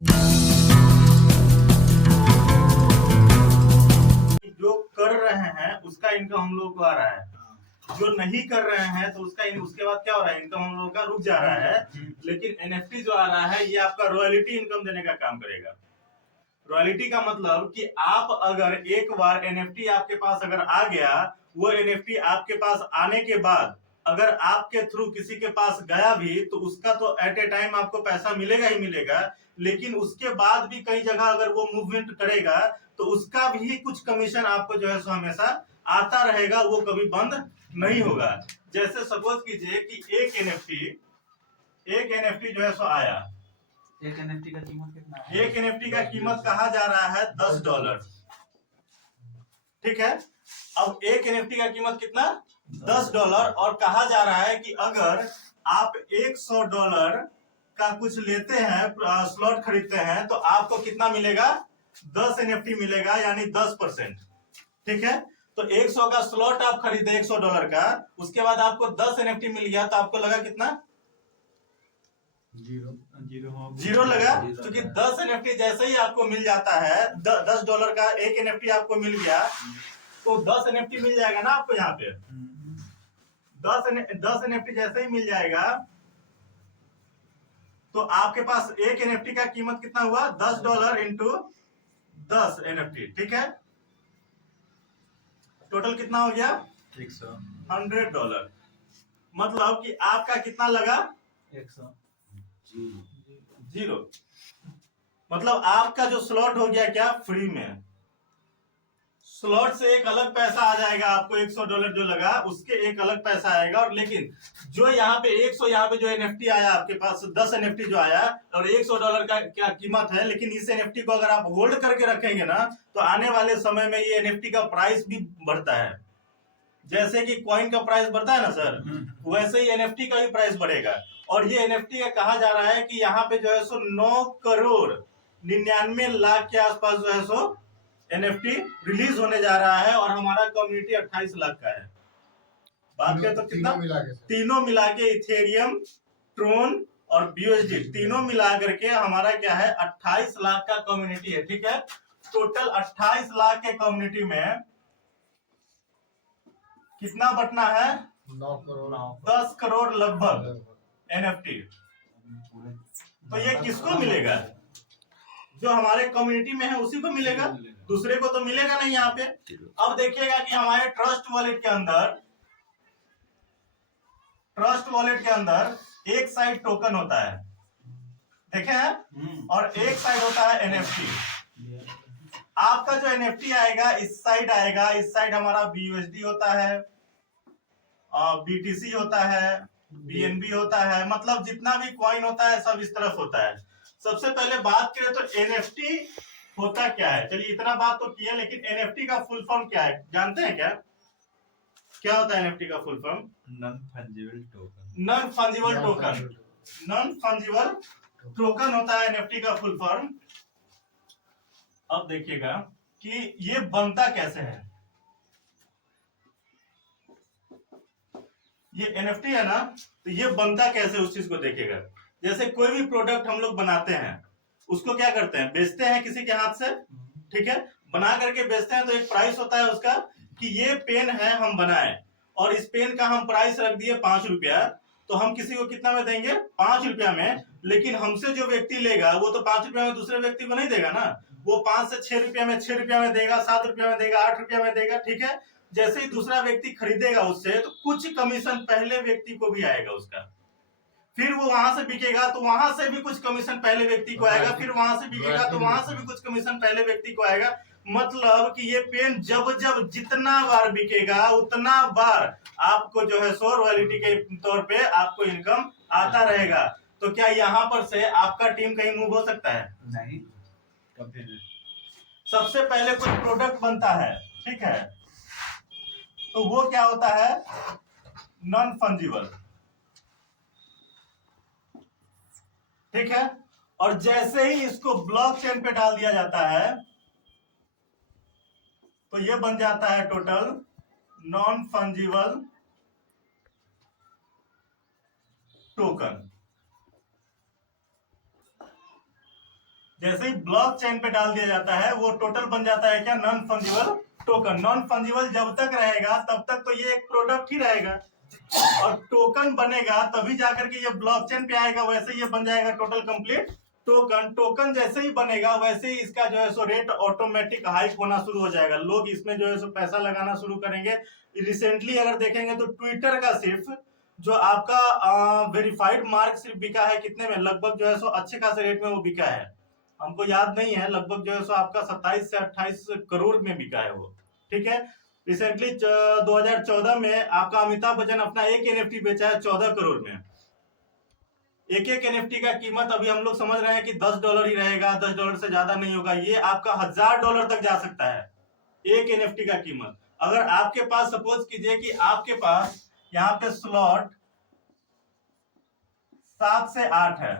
जो कर रहे हैं उसका इनकम हम लोग को आ रहा है, जो नहीं कर रहे हैं तो उसके बाद क्या हो रहा है, इनकम हम लोग का रुक जा रहा है। लेकिन एनएफटी जो आ रहा है ये आपका रॉयल्टी इनकम देने का काम करेगा। रॉयल्टी का मतलब कि आप अगर एक बार एनएफटी आपके पास अगर आ गया, वो एनएफटी आपके पास आने के बाद अगर आपके थ्रू किसी के पास गया भी तो उसका तो एट ए टाइम आपको पैसा मिलेगा ही मिलेगा, लेकिन उसके बाद भी कई जगह अगर वो मूवमेंट करेगा तो उसका भी कुछ कमीशन आपको जो है सो हमेशा आता रहेगा, वो कभी बंद नहीं होगा। जैसे सपोज कीजिए कि एक एनएफटी जो है सो आया, एक एनएफटी का कीमत कितना है? एक एनएफटी का कीमत कहा जा रहा है $10। ठीक है, अब एक एनएफटी का कीमत कितना, $10, और कहा जा रहा है कि अगर आप $100 का कुछ लेते हैं, स्लॉट खरीदते हैं, तो आपको कितना मिलेगा, 10 एनएफटी मिलेगा, यानी 10%। ठीक है, तो 100 का स्लॉट आप खरीदे $100 का, उसके बाद आपको 10 एनएफटी मिल गया, तो आपको लगा कितना, जीरो लगा, क्योंकि 10 एनएफटी जैसे ही आपको मिल जाता है, $10 का एक एनएफटी आपको मिल गया, तो 10 एनएफटी मिल जाएगा ना आपको यहाँ पे। 10 एनएफटी जैसे ही मिल जाएगा तो आपके पास एक एनएफटी का कीमत कितना हुआ, $10 इंटू 10 एनएफटी। ठीक है, टोटल कितना हो गया, $100। मतलब कि आपका कितना लगा, 100 जीरो। मतलब आपका जो स्लॉट हो गया क्या, फ्री में। स्लॉट से एक अलग पैसा आ जाएगा आपको, $100 जो लगा उसके एक अलग पैसा आएगा, और लेकिन जो यहाँ पे 100 यहाँ पे जो एनएफटी आया आपके पास, 10 एनएफटी जो आया और $100 का क्या कीमत है, लेकिन इस एनएफटी को अगर आप होल्ड करके रखेंगे ना तो आने वाले समय में ये एनएफटी का प्राइस भी बढ़ता है। जैसे कि कॉइन का प्राइस बढ़ता है ना सर, वैसे ही एनएफटी का भी प्राइस बढ़ेगा। और ये एनएफटी का कहा जा रहा है कि यहाँ पे जो है सो 9,99,00,000 के आसपास जो है सो एनएफटी रिलीज होने जा रहा है, और हमारा कम्युनिटी 28 लाख का है। बात करें तो कितना, तीनों मिला के इथेरियम, ट्रोन और बीयूएसडी तीनों मिला करके हमारा क्या है, 28 लाख का कम्युनिटी है। ठीक है, टोटल 28 लाख के कम्युनिटी में कितना बटना है, 9 करोड़ 10 करोड़ लगभग एनएफटी। तो ये किसको मिलेगा, जो हमारे कम्युनिटी में है उसी को मिलेगा, दूसरे को तो मिलेगा नहीं यहाँ पे। अब देखिएगा कि हमारे ट्रस्ट वॉलेट के अंदर एक साइड टोकन होता है, देखे हैं, और एक साइड होता है एनएफटी। आपका जो एनएफटी आएगा इस साइड आएगा, इस साइड हमारा बीयूएसडी होता है, बीटीसी होता है, बीएनबी होता है, मतलब जितना भी कॉइन होता है सब इस तरफ होता है। सबसे पहले बात करें तो एनएफटी होता क्या है, चलिए इतना बात तो किया, लेकिन एनएफटी का फुल फॉर्म क्या है जानते हैं क्या, क्या होता है एनएफटी का full form, non fungible token होता है एनएफटी का फुल फॉर्म। अब देखिएगा कि ये बनता कैसे है, ये एनएफटी है ना, तो ये बनता कैसे उस चीज को देखिएगा। जैसे कोई भी प्रोडक्ट हम लोग बनाते हैं, उसको क्या करते हैं, बेचते हैं किसी के हाथ से, ठीक है, बना करके बेचते हैं, तो एक प्राइस होता है उसका कि ये पेन है हम बनाए, और इस पेन का हम प्राइस रख दिए 5 रुपया, तो हम किसी को कितना में देंगे, 5 रुपया में। लेकिन हमसे जो व्यक्ति लेगा वो तो 5 रुपया में दूसरे व्यक्ति को नहीं देगा ना, वो 5 से 6 रुपया में, 6 रुपया में देगा, 7 रुपया में देगा, 8 रुपया में देगा। ठीक है, जैसे ही दूसरा व्यक्ति खरीदेगा उससे तो कुछ कमीशन पहले व्यक्ति को भी आएगा उसका, फिर वो वहां से बिकेगा तो वहां से भी कुछ कमीशन पहले व्यक्ति को आएगा, फिर वहां से बिकेगा तो वहां से भी कुछ कमीशन पहले व्यक्ति को आएगा। मतलब कि ये पेन जब जब जितना बार बिकेगा उतना बार आपको जो है सो रॉयल्टी के तौर पे आपको इनकम आता रहेगा। तो क्या यहाँ पर से आपका टीम कहीं मूव हो सकता है, नहीं। सबसे पहले कोई प्रोडक्ट बनता है, ठीक है, तो वो क्या होता है, नॉन फंजिबल, ठीक है, और जैसे ही इसको ब्लॉकचेन पे डाल दिया जाता है तो ये बन जाता है टोटल नॉन फंजिबल टोकन। जैसे ही ब्लॉकचेन पे डाल दिया जाता है वो टोटल बन जाता है क्या, non fungible token. Non fungible जब तक रहेगा तब तक तो ये एक प्रोडक्ट ही रहेगा, और टोकन बनेगा तभी जाकर के ये ब्लॉकचेन पे आएगा, वैसे ये बन जाएगा टोटल कंप्लीट टोकन। टोकन जैसे ही बनेगा वैसे ही इसका जो है सो रेट ऑटोमेटिक हाइक होना शुरू हो जाएगा, लोग इसमें जो है सो पैसा लगाना शुरू करेंगे। रिसेंटली अगर देखेंगे तो ट्विटर का सिर्फ जो आपका वेरीफाइड मार्क सिर्फ बिका है कितने में, लगभग जो है सो अच्छे खासे रेट में वो बिका है, हमको याद नहीं है, लगभग जो है सो आपका 27 से 28 करोड़ में बिका है वो। ठीक है, रिसेंटली 2014 में आपका अमिताभ बच्चन अपना एक एनएफटी बेचा है 14 करोड़ में। एक एक एनएफटी का कीमत अभी हम लोग समझ रहे हैं कि $10 ही रहेगा, $10 से ज्यादा नहीं होगा, ये आपका $1000 तक जा सकता है एक एनएफटी का कीमत। अगर आपके पास सपोज कीजिए कि आपके पास यहाँ पे स्लॉट 7 से 8 है,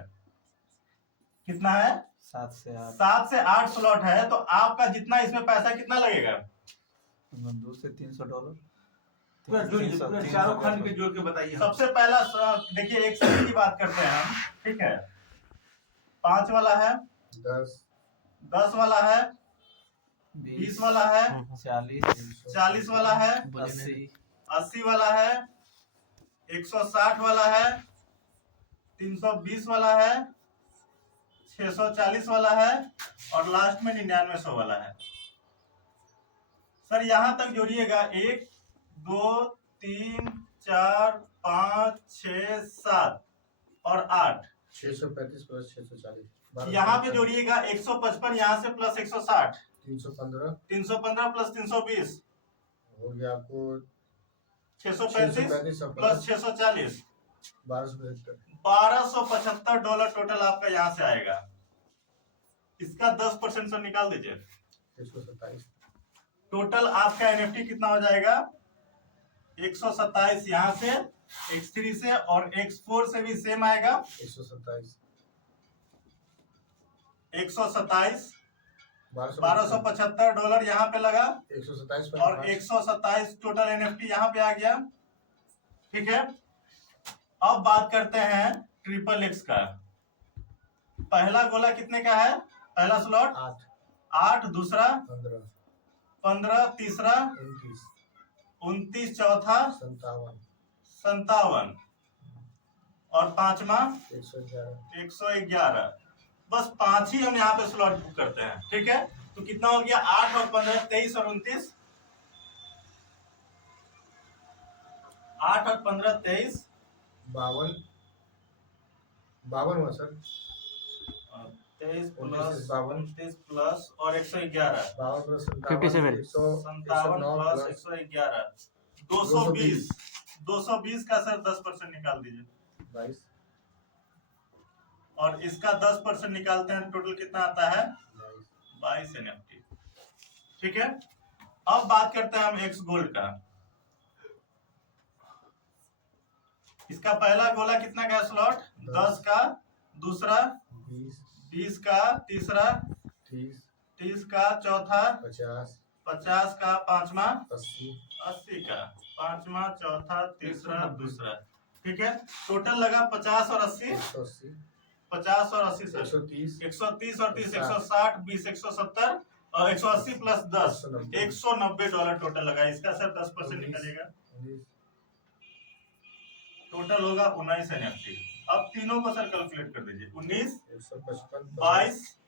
कितना है, 7 से 8 7 से 8 स्लॉट है, तो आपका जितना इसमें पैसा कितना लगेगा, $200 से $300 पूरा पूरा शाहरुख खान के जोड़ के बताइए। सबसे पहला देखिए एक सेकंड की बात करते हैं हम, ठीक है, 5 वाला है, 10 वाला है, 20 वाला है, 40 वाला है, 80 वाला है, 160 वाला है, 320 वाला है, 640 वाला है, और लास्ट में 9900 वाला है। सर यहां तक जोड़िएगा 1 2 3 4 5 6 7 और 8, 635 प्लस 640 यहाँ पे जोड़िएगा 155, यहाँ से प्लस 160, 315 प्लस 320 हो गया आपको 635 प्लस 640, $1275 $1275 टोटल आपका यहाँ से आएगा। इसका 10% से निकाल दीजिए, 127 टोटल आपका एनएफटी कितना हो जाएगा, 127 यहाँ से, X3 से और X4 से भी सेम आएगा, 127 127 $1275 यहाँ पे लगा, 127 और 127 टोटल एनएफटी यहाँ पे आ गया। ठीक है, अब बात करते हैं ट्रिपल एक्स का। पहला गोला कितने का है, पहला स्लॉट 8, दूसरा 15, तीसरा 29, चौथा 57 और पांचवा 111। बस 5 ही हम यहाँ पे स्लॉट बुक करते हैं। ठीक है, तो कितना हो गया, 8 और 15 23 और 29, 8 और 15 23 52 हुआ सर, 23 प्लस 29 प्लस और 111 57 57 प्लस 111 220 220 का सर 10% निकाल दीजिए, 22 और इसका 10% निकालते हैं, टोटल कितना आता है, 22 एनएफटी। ठीक है, अब बात करते हैं हम एक्स गोल्ड का। इसका पहला गोला कितना का स्लॉट, 10 का, दूसरा 20 का, तीसरा 30 का, चौथा 50 का, पांचवा 80 का, पांचवा, चौथा, तीसरा, दूसरा। ठीक है, टोटल लगा 50 और 80 50 और 80 सर 130 और 30 160 20 170 और 180 प्लस 10 $190 टोटल लगा। इसका सर 10% निकलेगा, टोटल होगा 19 एनएफटी। अब तीनों को सर कैलकुलेट कर दीजिए, 19 22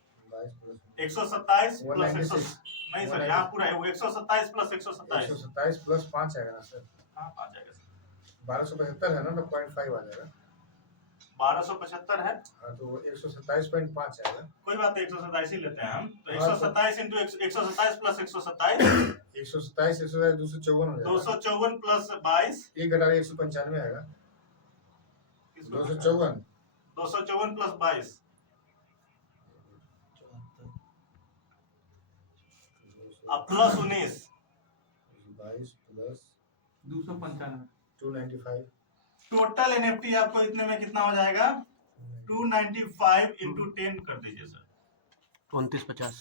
127 प्लस 100 नहीं सर, यहाँ पूरा है 127 प्लस 127 प्लस 5 आएगा ना सर, हाँ 5 आएगा सर, 1275 है ना, तो 0.5 आ जाएगा, 1275 है, हाँ तो 127.5 आएगा। कोई बात नहीं, 127 ही लेते हैं हम, तो 127 इंटू 127 प्लस 127 127 254 हो जाएगा, 254 प्लस 22 1 घटा 195 आएगा, 254 प्लस 22 अब प्लस 19 22 प्लस 295 295 टोटल एनएफटी आपको इतने में कितना हो जाएगा, 295 इंटू 10 कर दीजिए सर, 2950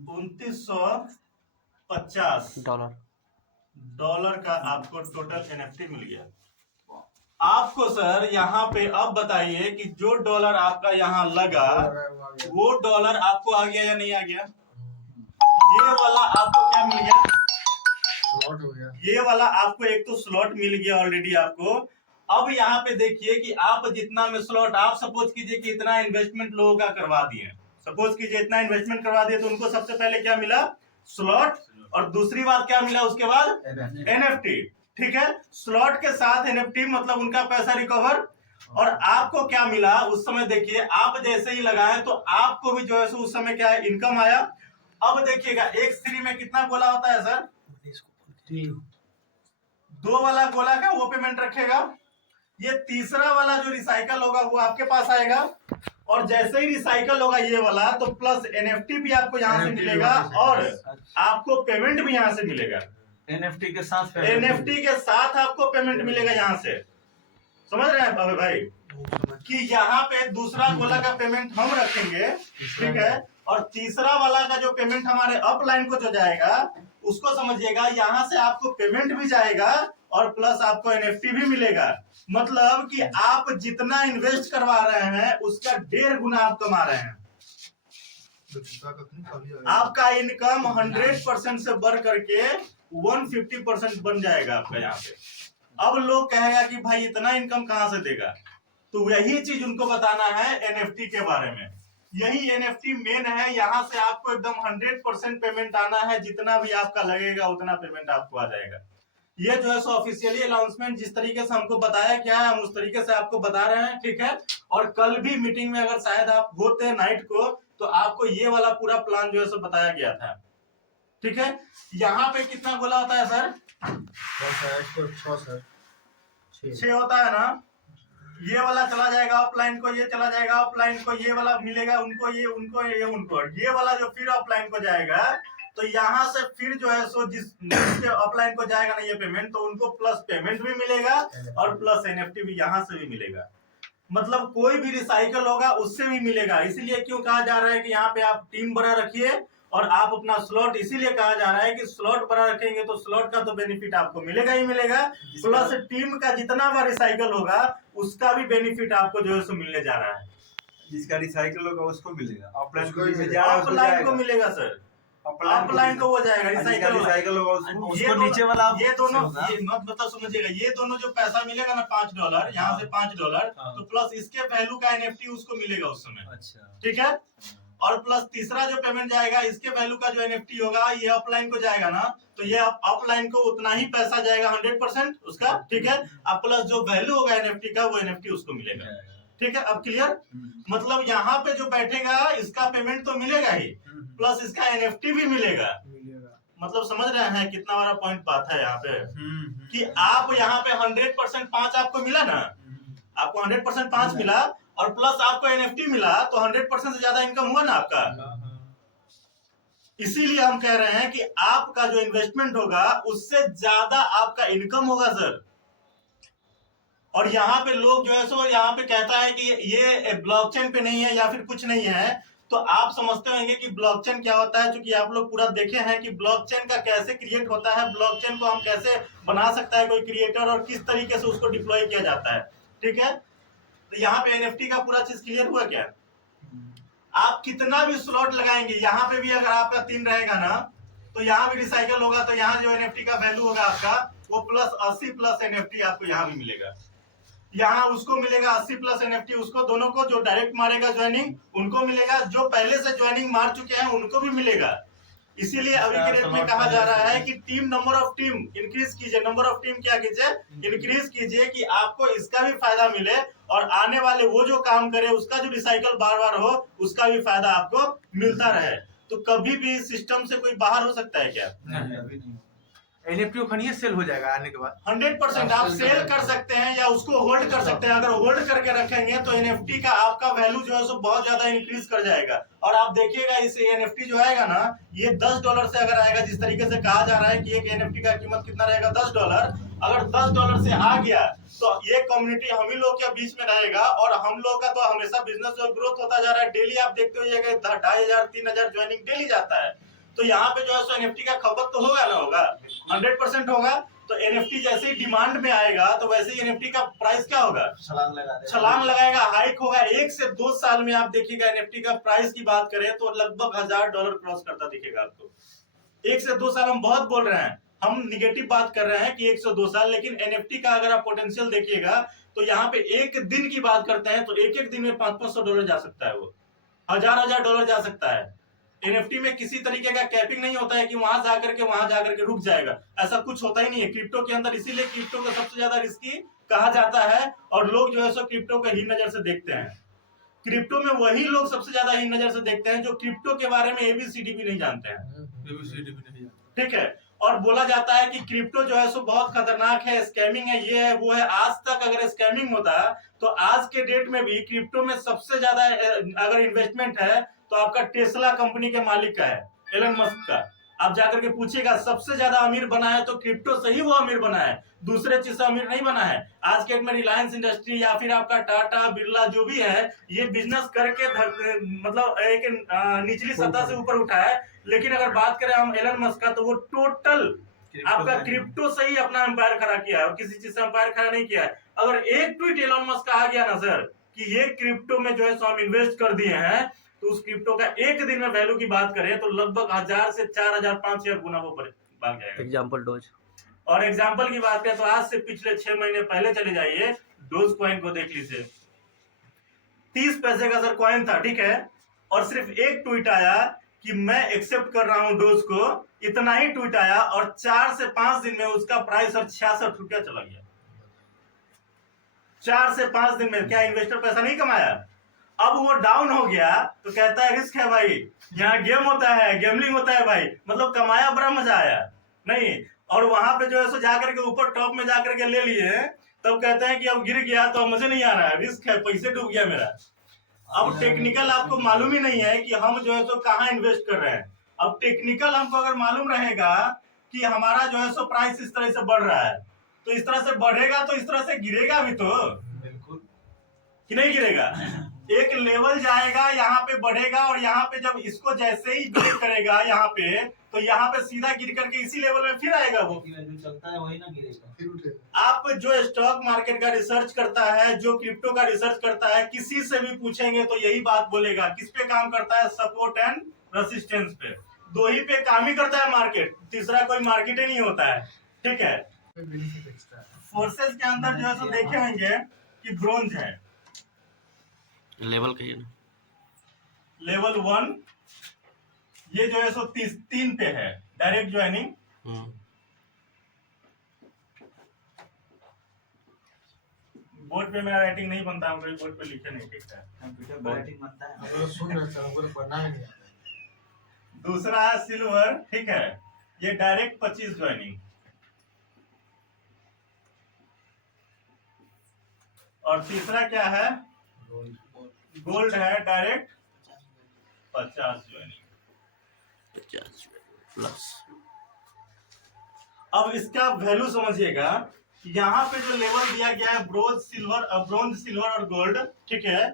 $2950 का आपको टोटल एनएफटी मिल गया। आपको सर यहाँ पे अब बताइए कि जो डॉलर आपका यहाँ लगा वो डॉलर आपको आ गया या नहीं आ गया? ये वाला आपको क्या मिल गया? स्लॉट हो गया। ये वाला आपको एक तो स्लॉट मिल गया ऑलरेडी आपको। अब यहाँ पे देखिए कि आप जितना में स्लॉट, आप सपोज कीजिए कि इतना इन्वेस्टमेंट लोगों का करवा दिए, सपोज कीजिए इतना इन्वेस्टमेंट करवा दिए, तो उनको सबसे पहले क्या मिला? स्लॉट। और दूसरी बात क्या मिला उसके बाद? एनएफटी। ठीक है, स्लॉट के साथ एनएफटी, मतलब उनका पैसा रिकवर। और आपको क्या मिला उस समय? देखिए आप जैसे ही लगाए तो आपको भी जो है उस समय क्या है? इनकम आया। अब देखिएगा X3 में कितना गोला होता है सर? 2 वाला गोला का वो पेमेंट रखेगा। ये तीसरा वाला जो रिसाइकल होगा वो आपके पास आएगा। और जैसे ही रिसाइकल होगा ये वाला, तो प्लस एनएफटी भी आपको यहाँ से मिलेगा और आपको पेमेंट भी यहाँ से मिलेगा। एनएफटी के साथ एनएफटी के साथ आपको पेमेंट मिलेगा यहाँ से। समझ रहे हैं अबे भाई कि यहाँ पे दूसरा गोला का पेमेंट हम रखेंगे, ठीक है, और तीसरा वाला का जो पेमेंट हमारे अपलाइन को जो जाएगा उसको समझिएगा, यहाँ से आपको पेमेंट भी जाएगा और प्लस आपको एनएफटी भी मिलेगा। मतलब कि आप जितना इन्वेस्ट करवा रहे हैं उसका 1.5 गुना आप कमा रहे हैं। आपका इनकम 100% से बढ़ करके 150% बन जाएगा आपका यहाँ पे। अब लोग कहेगा कि भाई इतना इनकम कहाँ से देगा, तो यही चीज उनको बताना है एनएफटी के बारे में। यही एनएफटी मेन है। यहाँ से आपको एकदम 100% पेमेंट आना है, जितना भी आपका लगेगा उतना पेमेंट आपको आ जाएगा। ये जो है सो ऑफिशियली अनाउंसमेंट जिस तरीके से हमको बताया क्या है, हम उस तरीके से आपको बता रहे हैं, ठीक है। और कल भी मीटिंग में अगर शायद आप होते नाइट को, तो आपको ये वाला पूरा प्लान जो है सो बताया गया था, ठीक है। यहाँ पे कितना गोला होता है सर? 6 होता है ना। ये वाला चला जाएगा ऑफलाइन को, ये चला जाएगा ऑफलाइन को, ये वाला मिलेगा उनको, ये उनको, ये उनको, ये वाला जो फिर ऑफलाइन को जाएगा, तो यहाँ से फिर जो है सो जिसके ऑफलाइन को जाएगा ना ये पेमेंट, तो उनको प्लस पेमेंट भी मिलेगा और प्लस एनएफटी भी यहाँ से भी मिलेगा। मतलब कोई भी रिसाइकल होगा उससे भी मिलेगा। इसीलिए क्यों कहा जा रहा है कि यहाँ पे आप टीम बड़ा रखिए और आप अपना स्लॉट, इसीलिए कहा जा रहा है कि स्लॉट बड़ा रखेंगे तो स्लॉट का तो बेनिफिट आपको मिलेगा ही मिलेगा, प्लस टीम का जितना बार रिसाइकल होगा उसका भी बेनिफिट आपको जो है सो मिलने जा रहा है। जिसका रिसाइकल होगा उसको मिलेगा, ऑफलाइन को मिलेगा सर, ऑफलाइन को वो जाएगा, रिसाइकल होगा उसको नीचे वाला। ये दोनों, ये मतलब समझिएगा, ये दोनों जो पैसा मिलेगा ना $5, यहाँ से $5, तो प्लस इसके वैल्यू का एनएफटी उसको मिलेगा उस समय। अच्छा, ठीक है। और प्लस तीसरा जो पेमेंट जाएगा इसके वैल्यू का जो एनएफटी होगा ये ऑफलाइन को जाएगा ना, तो ये ऑफलाइन को उतना ही पैसा जाएगा 100% उसका, ठीक है। अब प्लस जो वैल्यू होगा एनएफटी का वो एनएफटी उसको मिलेगा, ठीक है। अब क्लियर? मतलब यहाँ पे जो बैठेगा इसका पेमेंट तो मिलेगा ही, प्लस इसका एनएफटी भी मिलेगा। मतलब समझ रहे हैं कितना बड़ा पॉइंट बात है यहाँ पे, कि आप यहाँ पे 100% 5 आपको मिला ना, आपको 100% 5 मिला और प्लस आपको एनएफटी मिला, तो 100% से ज्यादा इनकम हुआ ना आपका। इसीलिए हम कह रहे हैं कि आपका जो इन्वेस्टमेंट होगा उससे ज्यादा आपका इनकम होगा सर। और यहाँ पे लोग जो है सो यहाँ पे कहता है कि ये ब्लॉकचेन पे नहीं है या फिर कुछ नहीं है, तो आप समझते होंगे कि ब्लॉकचेन क्या होता है, क्योंकि आप लोग पूरा देखे हैं कि ब्लॉकचेन का कैसे क्रिएट होता है, ब्लॉकचेन को हम कैसे बना सकता है कोई क्रिएटर और किस तरीके से उसको डिप्लॉय किया जाता है, ठीक है। तो यहाँ पे एनएफटी का पूरा चीज क्लियर हुआ क्या? आप कितना भी स्लॉट लगाएंगे, यहाँ पे भी अगर आपका 3 रहेगा ना, तो यहाँ भी रिसाइकल होगा, तो यहाँ जो एनएफटी का वैल्यू होगा आपका वो प्लस 80 प्लस एनएफटी आपको यहाँ भी मिलेगा। यहाँ उसको मिलेगा 80 प्लस एनएफटी, उसको दोनों को, जो डायरेक्ट मारेगा ज्वाइनिंग उनको मिलेगा, जो पहले से ज्वाइनिंग मार चुके हैं उनको भी मिलेगा। इसीलिए अभी के रेट में कहा जा रहा है कि team, number of team increase कीजिए, नंबर ऑफ टीम क्या कीजिए, इंक्रीज कीजिए, कि आपको इसका भी फायदा मिले और आने वाले वो जो काम करे उसका जो रिसाइकल बार बार हो उसका भी फायदा आपको मिलता रहे। तो कभी भी सिस्टम से कोई बाहर हो सकता है क्या? एनएफटी को खनिए सेल हो जाएगा आने के बाद 100% आप सेल कर सकते हैं या उसको होल्ड कर सकते हैं। अगर होल्ड करके रखेंगे तो एनएफटी का आपका वैल्यू जो है सो बहुत ज्यादा इंक्रीज कर जाएगा। और आप देखिएगा इस एनएफटी जो आएगा ना, ये $10 से अगर आएगा, जिस तरीके से कहा जा रहा है कि एक एनएफटी का कीमत कितना रहेगा, $10। अगर $10 से आ गया तो ये कम्युनिटी हम ही लोग के बीच में रहेगा और हम लोग का तो हमेशा बिजनेस जो ग्रोथ होता जा रहा है। डेली आप देखते होइएगा 2500-3000 ज्वाइनिंग डेली जाता है, तो यहाँ पे जो है सो एनएफटी का खपत तो होगा ना, होगा 100% होगा। तो एनएफटी जैसे ही डिमांड में आएगा तो वैसे ही एनएफटी का प्राइस क्या होगा, छलांग लगा देगा। छलांग लगाएगा, हाइक होगा। 1 से 2 साल में आप देखिएगा एनएफटी का प्राइस की बात करें तो लगभग $1000 क्रॉस करता दिखेगा आपको। 1 से 2 साल हम बहुत बोल रहे हैं, हम निगेटिव बात कर रहे हैं कि 1 से 2 साल, लेकिन एनएफटी का अगर आप पोटेंशियल देखिएगा तो यहाँ पे एक दिन की बात करते हैं तो एक दिन में $500 जा सकता है, वो $1000 जा सकता है। एनएफटी में किसी तरीके का कैपिंग नहीं होता है कि वहां जाकर के रुक जाएगा, ऐसा कुछ होता ही नहीं है क्रिप्टो के अंदर। इसीलिए क्रिप्टो को सबसे ज्यादा रिस्की कहा जाता है और लोग जो है सो क्रिप्टो को हीन नजर से देखते हैं। क्रिप्टो में वही लोग सबसे ज्यादा हीन नजर से देखते हैं जो क्रिप्टो के बारे में एबीसीडी भी नहीं जानते हैं, ठीक है। और बोला जाता है कि क्रिप्टो जो है सो बहुत खतरनाक है, स्कैमिंग है, ये है वो है। आज तक अगर स्कैमिंग होता तो आज के डेट में भी क्रिप्टो में सबसे ज्यादा अगर इन्वेस्टमेंट है तो आपका टेस्ला कंपनी के मालिक का है, एलन मस्क का। आप जाकर के पूछिएगा सबसे ज्यादा अमीर बना है तो क्रिप्टो से ही वो अमीर बना है, दूसरे चीज से अमीर नहीं बना है। आज के डेट में रिलायंस इंडस्ट्री या फिर आपका टाटा बिरला जो भी है ये बिजनेस करके मतलब एक निचली सतह से ऊपर उठा है। लेकिन अगर बात करें हम एलन मस्क का तो वो टोटल आपका क्रिप्टो से ही अपना एम्पायर खड़ा किया है और किसी चीज से एम्पायर खड़ा नहीं किया है। अगर एक ट्वीट एलन मस्क का आ गया ना सर कि ये क्रिप्टो में जो है सो हम इन्वेस्ट कर दिए हैं तो उस क्रिप्टो का एक दिन में वैल्यू की बात करें तो लगभग 1000 से 4000 5000 गुना वो बढ़ जाएगा। Example dose. और एग्जांपल की बात करें तो आज से पिछले 6 महीने पहले चले जाइए, डोज कॉइन को देख लीजिए, 30 पैसे का सर कॉइन था, ठीक है। और सिर्फ एक ट्वीट आया कि मैं एक्सेप्ट कर रहा हूं डोज को, इतना ही ट्वीट आया और 4 से 5 दिन में उसका प्राइस सर 66 रुपया चला गया। 4 से 5 दिन में क्या इन्वेस्टर पैसा नहीं कमाया? अब वो डाउन हो गया तो कहता है रिस्क है भाई, यहाँ गेम होता है, गेमलिंग होता है भाई, मतलब कमाया बड़ा मजा आया नहीं। और वहां पे जो है सो जाकर के ऊपर टॉप में जाकर के ले लिए, तब कहते हैं कि अब गिर गया तो मुझे नहीं आ रहा है, रिस्क है, पैसे डूब गया मेरा। अब टेक्निकल आपको मालूम ही नहीं है कि हम जो है सो कहाँ इन्वेस्ट कर रहे हैं। अब टेक्निकल हमको अगर मालूम रहेगा कि हमारा जो है सो प्राइस इस तरह से बढ़ रहा है तो इस तरह से बढ़ेगा तो इस तरह से गिरेगा भी तो, बिल्कुल कि नहीं गिरेगा। एक लेवल जाएगा, यहाँ पे बढ़ेगा और यहाँ पे जब इसको जैसे ही ब्रेक करेगा यहाँ पे तो यहाँ पे सीधा गिर करके इसी लेवल में फिर आएगा वो। जो चलता है वही ना गिरेगा, फिर उठेगा। आप जो स्टॉक मार्केट का रिसर्च करता है, जो क्रिप्टो का रिसर्च करता है, किसी से भी पूछेंगे तो यही बात बोलेगा। किस पे काम करता है? सपोर्ट एंड रेसिस्टेंस पे, दो ही पे काम ही करता है मार्केट, तीसरा कोई मार्केट ही नहीं होता है, ठीक है। फोर्सेस के अंदर जो है सो देखे होंगे कि ब्रोंज है, लेवल कहिए ना। लेवल 1 ये जो है सो 3 पे है, डायरेक्ट ज्वाइनिंग। बोर्ड पे मेरा राइटिंग नहीं बनता, हम कोई बोर्ड पे लिखे नहीं, ठीक है। कंप्यूटर पर राइटिंग बनता है। हम लोग सुन रहे थे, हमको तो पढ़ना ही नहीं आता है। दूसरा है सिल्वर, ठीक है, ये डायरेक्ट 25 ज्वाइनिंग। और तीसरा क्या है? गोल्ड है, डायरेक्ट 50 ज्वाइनिंग। 50 प्लस। अब इसका वैल्यू समझिएगा, यहाँ पे जो लेवल दिया गया है ब्रोंज सिल्वर और गोल्ड, ठीक है।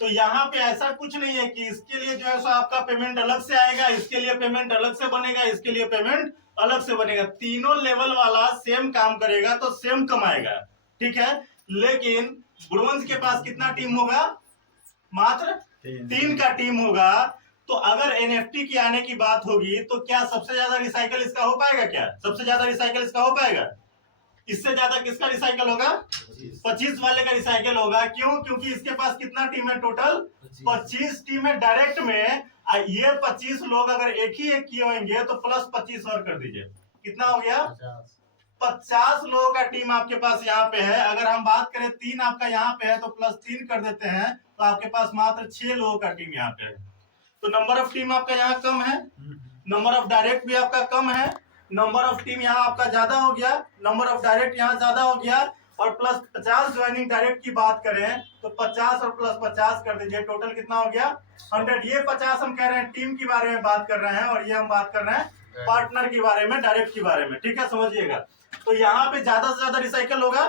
तो यहाँ पे ऐसा कुछ नहीं है कि इसके लिए जो है सो आपका पेमेंट अलग से आएगा, इसके लिए पेमेंट अलग से बनेगा, इसके लिए पेमेंट अलग से बनेगा। तीनों लेवल वाला सेम काम करेगा तो सेम कमाएगा, ठीक है। लेकिन ब्रोंज के पास कितना टीम होगा? मात्र 3 का टीम होगा। तो अगर एनएफटी की आने की बात होगी तो क्या सबसे ज्यादा रिसाइकल इसका हो पाएगा? क्या सबसे ज्यादा रिसाइकल इसका हो पाएगा? इससे ज्यादा किसका रिसाइकल होगा? 25 वाले का रिसाइकल होगा। क्यों? क्योंकि इसके पास कितना टीम है? टोटल 25 टीम है डायरेक्ट में। ये 25 लोग अगर एक ही एक किए होंगे तो प्लस 25 और कर दीजिए, कितना हो गया? 50 लोगों का टीम आपके पास यहाँ पे है। अगर हम बात करें 3 आपका यहाँ पे है तो प्लस 3 कर देते हैं तो आपके पास मात्र 6 लोगों का टीम यहाँ पे है। तो नंबर ऑफ टीम आपका यहाँ कम है, नंबर ऑफ डायरेक्ट भी आपका कम है, नंबर ऑफ टीम यहाँ आपका ज्यादा हो गया, नंबर ऑफ डायरेक्ट यहाँ ज्यादा हो गया। और प्लस 50 ज्वाइनिंग डायरेक्ट की बात करें तो 50 और प्लस 50 कर दीजिए, टोटल कितना हो गया? 100। ये 50 हम कह रहे हैं टीम के बारे में बात कर रहे हैं और ये हम बात कर रहे हैं पार्टनर के बारे में, डायरेक्ट के बारे में, ठीक है, समझिएगा। तो यहाँ पे ज्यादा से ज्यादा रिसाइकल होगा,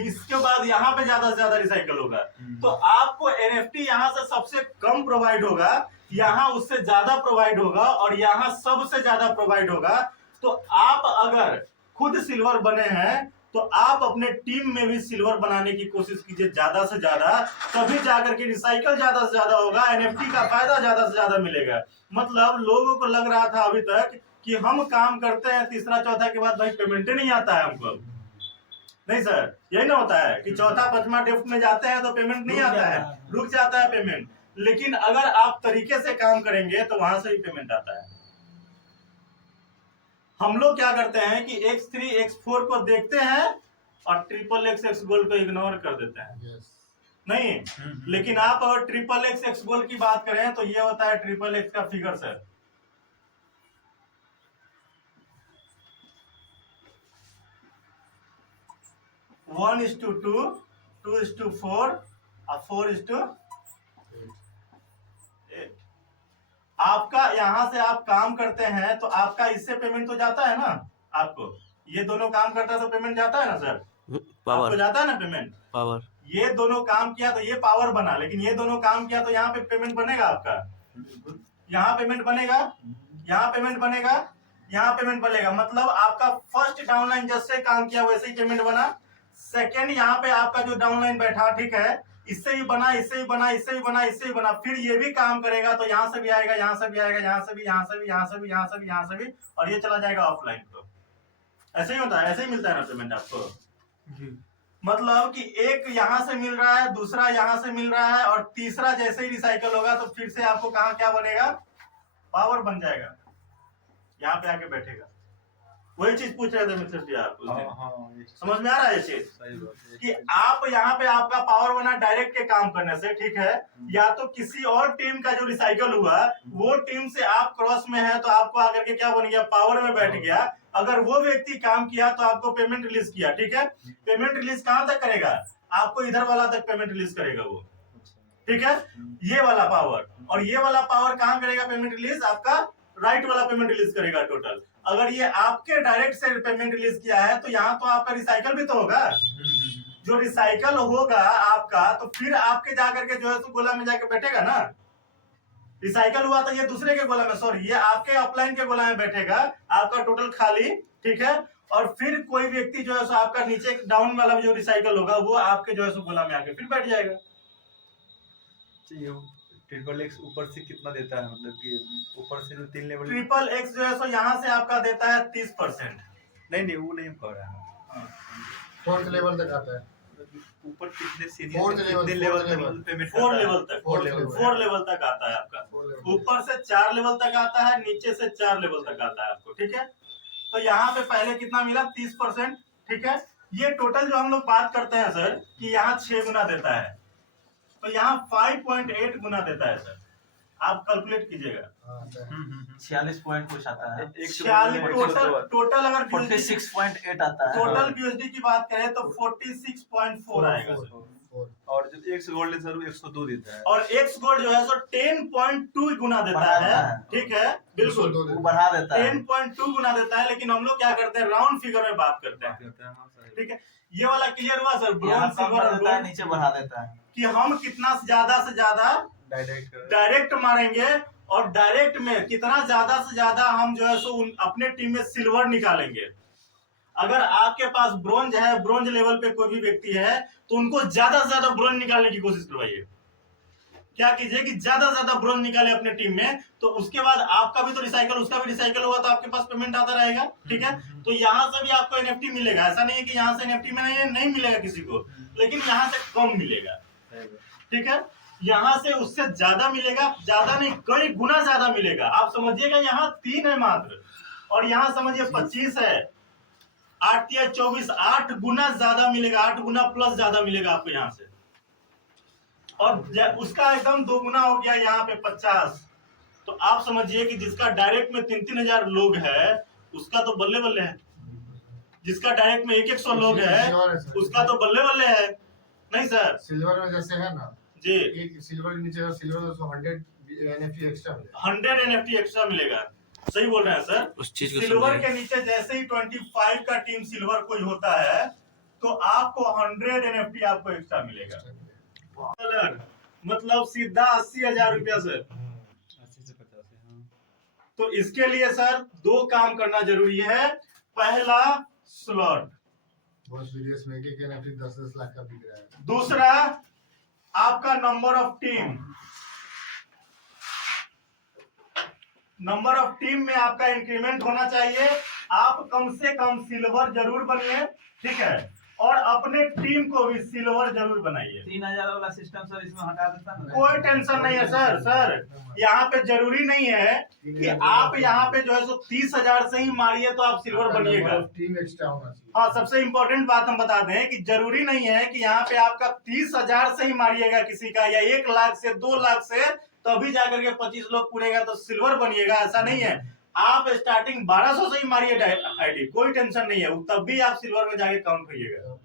इसके बाद यहाँ पे ज्यादा से ज्यादा रिसाइकल होगा। तो आपको एनएफटी यहाँ से सबसे कम प्रोवाइड होगा, यहाँ उससे ज्यादा प्रोवाइड होगा और यहाँ सबसे ज्यादा प्रोवाइड होगा। तो आप अगर खुद सिल्वर बने हैं तो आप अपने टीम में भी सिल्वर बनाने की कोशिश कीजिए ज्यादा से ज्यादा, तभी जाकर के रिसाइकल ज्यादा से ज्यादा होगा, एनएफटी का फायदा ज्यादा से ज्यादा मिलेगा। मतलब लोगों को लग रहा था अभी तक कि हम काम करते हैं तीसरा चौथा के बाद भाई पेमेंट नहीं आता है हमको। नहीं सर, यही ना होता है कि चौथा पांचवा ड्रिफ्ट में जाते हैं तो पेमेंट नहीं आता है, रुक जाता है पेमेंट। लेकिन अगर आप तरीके से काम करेंगे तो वहां से भी पेमेंट आता है। हम लोग क्या करते हैं कि X3 X4 को देखते हैं और XXX गोल्ड को इग्नोर कर देते हैं। नहीं, लेकिन आप अगर XXX गोल्ड की बात करें तो ये होता है XXX का figure sir. One is two 2, 2 is two 4 और 4 इज टू 8। आपका यहां से आप काम करते हैं तो आपका इससे पेमेंट तो जाता है ना, आपको ये दोनों काम करता है तो पेमेंट जाता है ना सर, आपको पावर जाता है ना पेमेंट। पावर ये दोनों काम किया तो ये पावर बना, लेकिन ये दोनों काम किया तो यहाँ पे पेमेंट बनेगा आपका, यहाँ पेमेंट बनेगा, यहाँ पेमेंट बनेगा, यहाँ पेमेंट बनेगा। मतलब आपका फर्स्ट डाउनलाइन जैसे काम किया वैसे ही पेमेंट बना। सेकेंड यहाँ पे आपका जो डाउनलाइन बैठा, ठीक है, इससे भी बना, इससे भी बना, इससे भी बना, इससे भी बना, फिर ये भी काम करेगा तो यहाँ से भी आएगा, यहाँ से भी आएगा, यहाँ से भी, यहाँ से भी, यहाँ से भी, यहाँ से भी, यहाँ से भी, और ये चला जाएगा ऑफलाइन। तो ऐसे ही होता है, ऐसे ही मिलता है ना पेमेंट आपको। मतलब कि एक यहाँ से मिल रहा है, दूसरा यहाँ से मिल रहा है, और तीसरा जैसे ही रिसाइकल होगा तो फिर से आपको कहाँ क्या बनेगा, पावर बन जाएगा, यहाँ पे आके बैठेगा। वही चीज पूछ रहे थे मित्र जी आप उस दिन। समझ में आ रहा है ये चीज कि आप यहाँ पे आपका पावर बना डायरेक्ट के काम करने से, ठीक है, या तो किसी और टीम का जो रिसाइकल हुआ वो टीम से आप क्रॉस में है तो आपको आकर के क्या बन गया, पावर में बैठ गया। अगर वो व्यक्ति काम किया तो आपको पेमेंट रिलीज किया, ठीक है, पेमेंट रिलीज कहाँ तक करेगा, आपको इधर वाला तक पेमेंट रिलीज करेगा वो, ठीक है, ये वाला पावर। और ये वाला पावर कहाँ करेगा पेमेंट रिलीज, आपका राइट वाला पेमेंट रिलीज करेगा टोटल। अगर ये आपके डायरेक्ट से पेमेंट रिलीज किया है तो यहाँ तो आपका रिसाइकल भी तो होगा, जो रिसाइकल होगा आपका तो फिर आपके जाकर के जो है तो गोला में जाके बैठेगा ना। रिसाइकल हुआ तो ये दूसरे के गोला में, सॉरी ये आपके अपलाइन के गोला में बैठेगा, आपका टोटल खाली, ठीक है, और फिर कोई व्यक्ति जो है सो आपका नीचे डाउन वाला जो रिसाइकल होगा वो आपके जो है सो गोला में आके फिर बैठ जाएगा। XXX ऊपर से कितना देता है, मतलब कि ऊपर से जो 3 लेवल XXX जो है सो यहाँ से आपका देता है 30%। नहीं वो नहीं कह रहा है, 4th लेवल तक आता है, ऊपर कितने Fourth level, कितने लेवल fourth level, तक पेमेंट 4 लेवल तक, Four level. 4 लेवल तक आता है आपका, ऊपर से 4 लेवल तक आता है, नीचे से 4 लेवल तक आता है आपको, ठीक है। तो यहाँ पे पहले कितना मिला, 30%, ठीक है। ये टोटल जो हम लोग बात करते हैं सर कि यहाँ 6 गुना देता है, तो यहाँ 5.8 गुना देता है सर, आप कैलकुलेट कीजिएगा। 46 पॉइंट कुछ आता है, 46 टोटल अगर 46.8 आता है। टोटल BUSD की बात करें तो 46.4 आएगा सर। और जो X गोल्ड है सर वो 102 देता है, और X गोल्ड जो है सो 10.2 गुना देता है, ठीक है, बिल्कुल वो बढ़ा देता है, 10.2 गुना देता है। लेकिन हम लोग क्या करते हैं, राउंड फिगर में बात करते हैं, ठीक है। ये वाला क्लियर हुआ सर, ब्रॉन्ज सिल्वर और गोल्ड, नीचे बढ़ा देता है कि हम कितना ज्यादा से ज्यादा डायरेक्ट मारेंगे, और डायरेक्ट में कितना ज्यादा से ज्यादा हम जो है सो अपने टीम में सिल्वर निकालेंगे। अगर आपके पास ब्रोंज है, ब्रोंज लेवल पे कोई भी व्यक्ति है तो उनको ज्यादा से ज्यादा ब्रोंज निकालने की कोशिश करवाइए। क्या कीजिए कि ज्यादा से ज्यादा ब्रोंज निकाले अपने टीम में, तो उसके बाद आपका भी तो रिसाइकल, उसका भी रिसाइकल हुआ तो आपके पास पेमेंट आता रहेगा, ठीक है। तो यहाँ से भी आपको एनएफटी मिलेगा, ऐसा नहीं है कि यहाँ से एनएफटी में नहीं मिलेगा किसी को, लेकिन यहाँ से कम मिलेगा, ठीक है। यहाँ से उससे ज्यादा मिलेगा, ज्यादा नहीं कई गुना ज्यादा मिलेगा। आप समझिएगा यहाँ 3 है मात्र, और यहाँ समझिए 25 है, 8 या 24, 8 गुना ज्यादा मिलेगा, 8 गुना प्लस ज्यादा मिलेगा आपको यहाँ से। और उसका एकदम 2 गुना हो गया यहाँ पे 50। तो आप समझिए कि जिसका डायरेक्ट में 3-3 हजार लोग है उसका तो बल्ले बल्ले है, जिसका डायरेक्ट में 100 लोग है उसका तो बल्ले बल्ले है। नहीं सर, सिल्वर में जैसे है ना जी, एक सिल्वर के नीचे सिल्वर में 100 एनएफटी एक्स्ट्रा मिलेगा, 100 एनएफटी एक्स्ट्रा मिलेगा। सही बोल रहे हैं सर। उस चीज को सिल्वर के नीचे जैसे ही 25 का टीम सिल्वर कोई होता है तो आपको 100 एनएफटी आपको एक्स्ट्रा मिलेगा। मतलब सीधा 80,000 रुपया सर। 80 से 50 तो इसके लिए सर 2 काम करना जरूरी है। पहला, स्लॉट। बस विदेश में एक NFT 10-10 लाख का बिक रहा है। दूसरा आपका number of team. Number of team में आपका इंक्रीमेंट होना चाहिए। आप कम से कम सिल्वर जरूर बनिए, ठीक है, और अपने टीम को भी सिल्वर जरूर बनाइए। 3000 वाला सिस्टम सर इसमें हटा देता ना। कोई टेंशन नहीं है सर यहाँ पे जरूरी नहीं है कि आप यहाँ पे जो है सो 30,000 से ही मारिए तो आप सिल्वर बनिएगा। टीम एक्स्ट्रा होना चाहिए। हाँ, सबसे इम्पोर्टेंट बात हम बता दें कि जरूरी नहीं है कि यहाँ पे आपका 30,000 से ही मारिएगा किसी का, या 1 लाख से 2 लाख से, तो अभी जाकर के 25 लोग पूरेगा तो सिल्वर बनिएगा, ऐसा नहीं है। आप स्टार्टिंग 1200 से ही मारिए आईडी, कोई टेंशन नहीं है, तब भी आप सिल्वर में जाके काउंट करिएगा।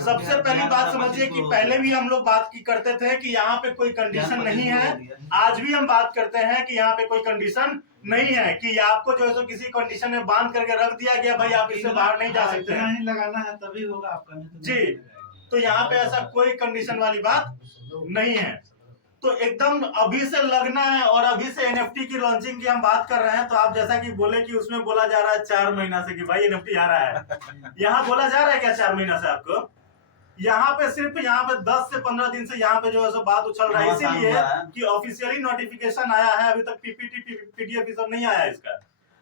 सबसे पहली बात समझिए कि पहले भी हम लोग बात की करते थे कि यहाँ पे कोई कंडीशन नहीं है। आज भी हम बात करते हैं कि यहाँ पे कोई कंडीशन नहीं है कि आपको जो है सो किसी कंडीशन में बांध करके रख दिया गया, भाई आप इससे बाहर नहीं जा सकते हैं। नहीं लगाना है तभी होगा आपका, नहीं तो जी, नहीं लगाएगा। तो यहाँ पे ऐसा कोई कंडीशन वाली बात नहीं है। तो एकदम अभी से लगना है। और अभी से NFT की लॉन्चिंग की हम बात कर रहे हैं, तो आप जैसा कि बोले कि उसमें बोला जा रहा है 4 महीना से कि भाई NFT आ रहा है, यहाँ बोला जा रहा है क्या 4 महीना से आपको? यहाँ पे सिर्फ यहाँ पे 10 से 15 दिन से यहाँ पे जो है सो बात उछल रहा है, इसीलिए कि ऑफिशियली नोटिफिकेशन आया है। अभी तक PPT PDF सब नहीं आया है इसका।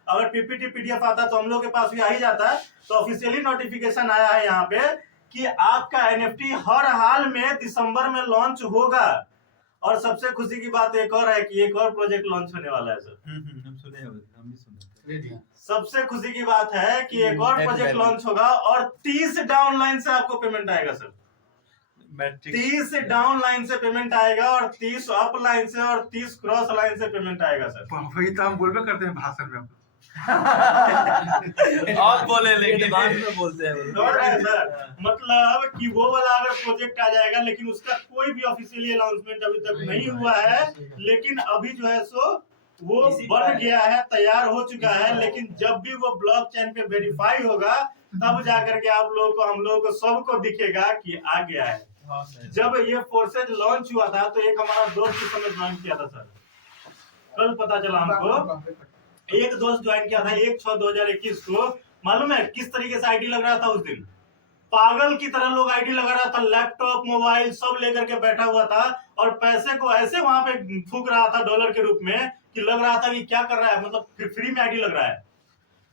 अगर PPT PDF आता तो हम लोग के पास भी आ ही जाता है। तो ऑफिशियली नोटिफिकेशन आया है यहाँ पे कि आपका NFT हर हाल में दिसंबर में लॉन्च होगा। और सबसे खुशी की बात एक और है कि एक और प्रोजेक्ट लॉन्च होने वाला है सर। हम सुने हैं, हम भी सुने रेडी। सबसे खुशी की बात है कि एक और प्रोजेक्ट लॉन्च होगा और 30 डाउन लाइन से आपको पेमेंट आएगा सर। 30 डाउन लाइन से पेमेंट आएगा और 30 अप लाइन से और 30 क्रॉस लाइन से पेमेंट आएगा सर। वही तो हम बोलबे करते हैं भाषण में। आप बोले लेकिन बाद में बोलते हैं वो। और है सर, मतलब कि वो वाला अगर प्रोजेक्ट आ जाएगा, लेकिन उसका कोई भी ऑफिशियली अनाउंसमेंट अभी तक नहीं हुआ है, लेकिन अभी जो है सो वो बन गया है, तैयार हो चुका है। लेकिन जब भी वो ब्लॉकचेन पे वेरीफाई होगा तब जाकर के आप लोगों को, हम लोगों को सबको दिखेगा कि आ गया है। जब ये फोर्सेज लॉन्च हुआ था तो एक हमारा दोस्त इस समय ज्वाइन किया था सर, कल पता चला हमको। एक दोस्त ज्वाइन किया था 1/6/2021 को। मालूम है किस तरीके से आईडी लग रहा था उस दिन? पागल की तरह लोग आईडी लगा रहा था, लैपटॉप मोबाइल सब लेकर के बैठा हुआ था और पैसे को ऐसे वहां पे फूक रहा था डॉलर के रूप में कि लग रहा था कि क्या कर रहा है, मतलब फ्री में आईडी लग रहा है।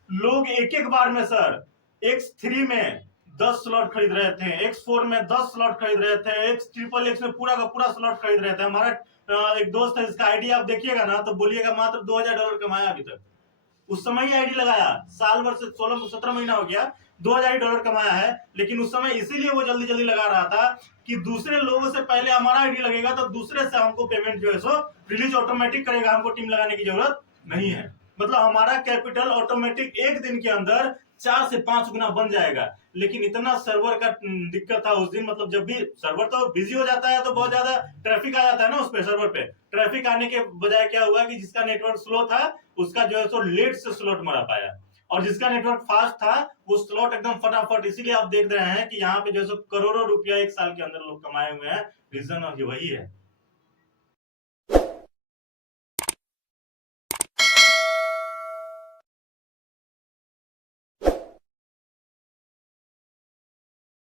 लोग एक बार में सर X3 में 10 स्लॉट खरीद रहे थे, X4 में 10 स्लॉट खरीद रहे थे, XXX में पूरा का पूरा स्लॉट खरीद रहे थे। हमारा एक दोस्त है, इसका आईडी आप देखिएगा ना तो बोलिएगा मात्र $2000 कमाया अभी तक। उस समय ही आईडी लगाया, साल भर से 16-17 महीना हो गया, $2000 कमाया है। लेकिन उस समय इसीलिए वो जल्दी जल्दी लगा रहा था कि दूसरे लोगों से पहले हमारा आईडी लगेगा तो दूसरे से हमको पेमेंट जो है सो रिलीज ऑटोमेटिक करेगा, हमको टीम लगाने की जरूरत नहीं है। मतलब हमारा कैपिटल ऑटोमेटिक एक दिन के अंदर 4 से 5 गुना बन जाएगा। लेकिन इतना सर्वर का दिक्कत था उस दिन, मतलब जब भी सर्वर तो बिजी हो जाता है तो बहुत ज्यादा ट्रैफिक आ जाता है ना उस पे, सर्वर पे ट्रैफिक आने के बजाय क्या हुआ कि जिसका नेटवर्क स्लो था उसका जो है सो लेट से स्लॉट मरा पाया, और जिसका नेटवर्क फास्ट था वो स्लॉट एकदम फटाफट। इसीलिए आप देख रहे हैं कि यहाँ पे जो है सो करोड़ों रुपया एक साल के अंदर लोग कमाए हुए हैं। रीजन वही है।